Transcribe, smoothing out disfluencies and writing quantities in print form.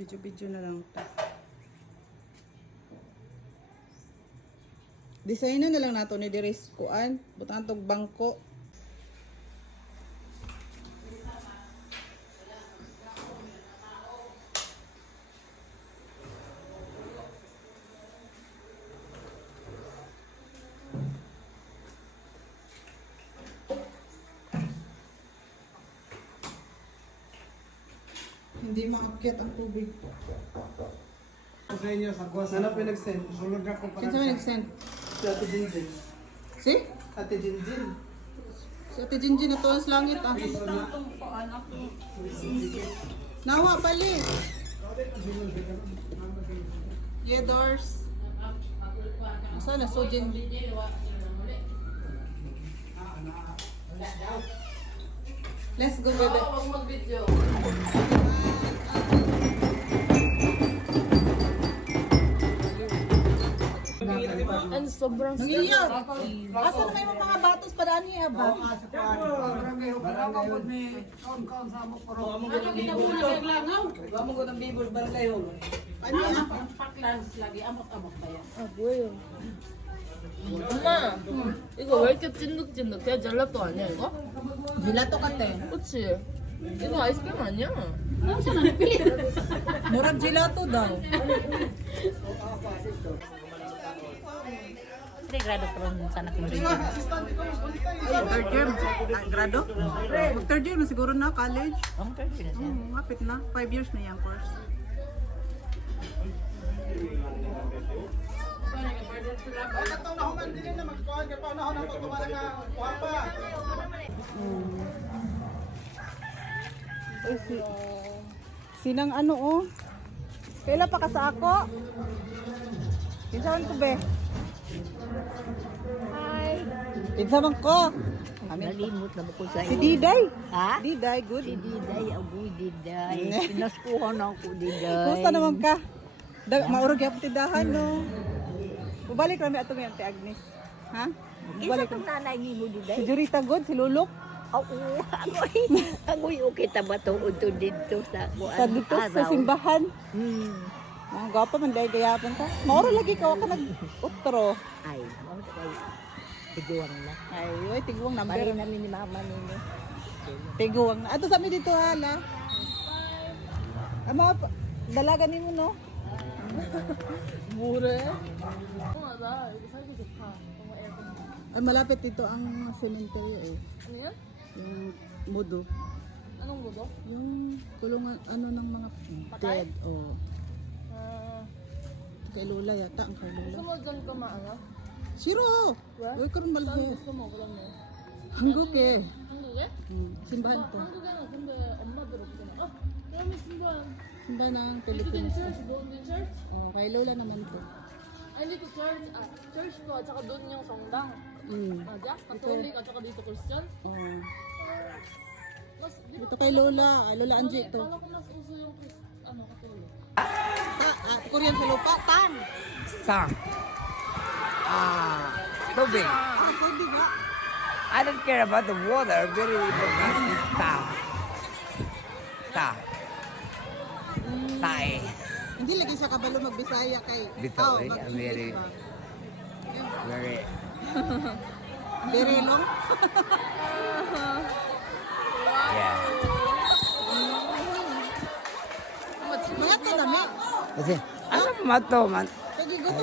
Video na lang ito. Design na lang nato ni Diris kuan. Butang tog bangko. Hindi maakyat ang tubig. Sa inyo, sa kuwas. Ano pinag-send? Sulod na ko para Kinsa man nag-send? Si Ate Jinjin. Si? Ate Jinjin. Si Ate Jinjin na tuwas langit ah. Nawa pali. Yedors. Asa na so Jin? Let's go with it. Huwag mag-video. And sobrang Nangiyak. Asa na may mga batos para ani ba? Barangay ho ni kaon-kaon sa mo pero Ano kinabuhi naglangaw? Wamo ko ng bibol barangay ho. Ano yan? paklans lagi amok-amok pa yan. 뭐예요? 엄마, 이거 왜 이렇게 찐득찐득해? 젤라또 아니야 이거? Gelato kate. 그치? 이거 아이스크림 아니야? Murag gelato daw. Grado pa rin sana kung Third year, grado? Third year na siguro na, college. Ang third year na siya. Kapit na, 5 years na yung course. Katong na human din na magkuhan ka pa na ho na to tumara ka kuha pa. Sinang ano oh? Kaila pa ka sa ako? Kinsaman ko be? Hi! Kinsaman ko? Nalimot na ko sa Si Diday. Ha? Diday, good. Si Diday, agoy Diday. Pinaskuhan ako Diday. Kumusta naman ka? Maurog yung tindahan no? Bubalik kami ato ngayon, Ate Agnes. Ha? Isa Bubalik pang nanay ni mo Si Diday. Jurita good, si Lulok. Oo, agoy okay taba to udto dito sa Sa dito sa simbahan. Mga gwapa man dahil gayapan ka. Mauro lagi ka ka nag-utro. Ay, mo to kay tiguang na. Ay, oy, tiguang number. Pare namin ni mama nini. Tiguang na. Ato sa amin dito hala. Ama, dalaga ni mo no? 뭐래? 나 여기 살기 좋다. 너무 애고. Ay, malapit dito ang cemetery eh. 아니야? Yung modo. Anong mundo? Yung kulungan ano ng mga Patay? dead. Oh. 아, Kay Lola yata ang kay Lola. gusto mo dyan ka maano? Siro! Where? Uy, karon saan malhe. gusto mo 그러면? Hangguk eh. 한국에? Simbahan to. 한국에는 근데 엄마들 없잖아. 그러면 신부한 Simbahan ng You go to the Pilipinas. church, go to the church. Oh, kay Lola naman to. I need to church, church ko at saka doon yung songdang. 맞아? Catholic at saka dito Christian. Oh. Mas, di ba? Ito kay Lola. Ay, Lola Angie to. Kala ko mas uso yung Catholic. Korean sa lupa. Tang! Sang. Tubig. Pwede ba? I don't care about the water. Very important is ta. Ta. Tae. Hindi lagi siya kabalo magbisaya kay Bitaw, eh. mag-English Very- ba? Very. Very long. Yeah. Mga to dami. Kasi, ano pa man to man? Sige, gusto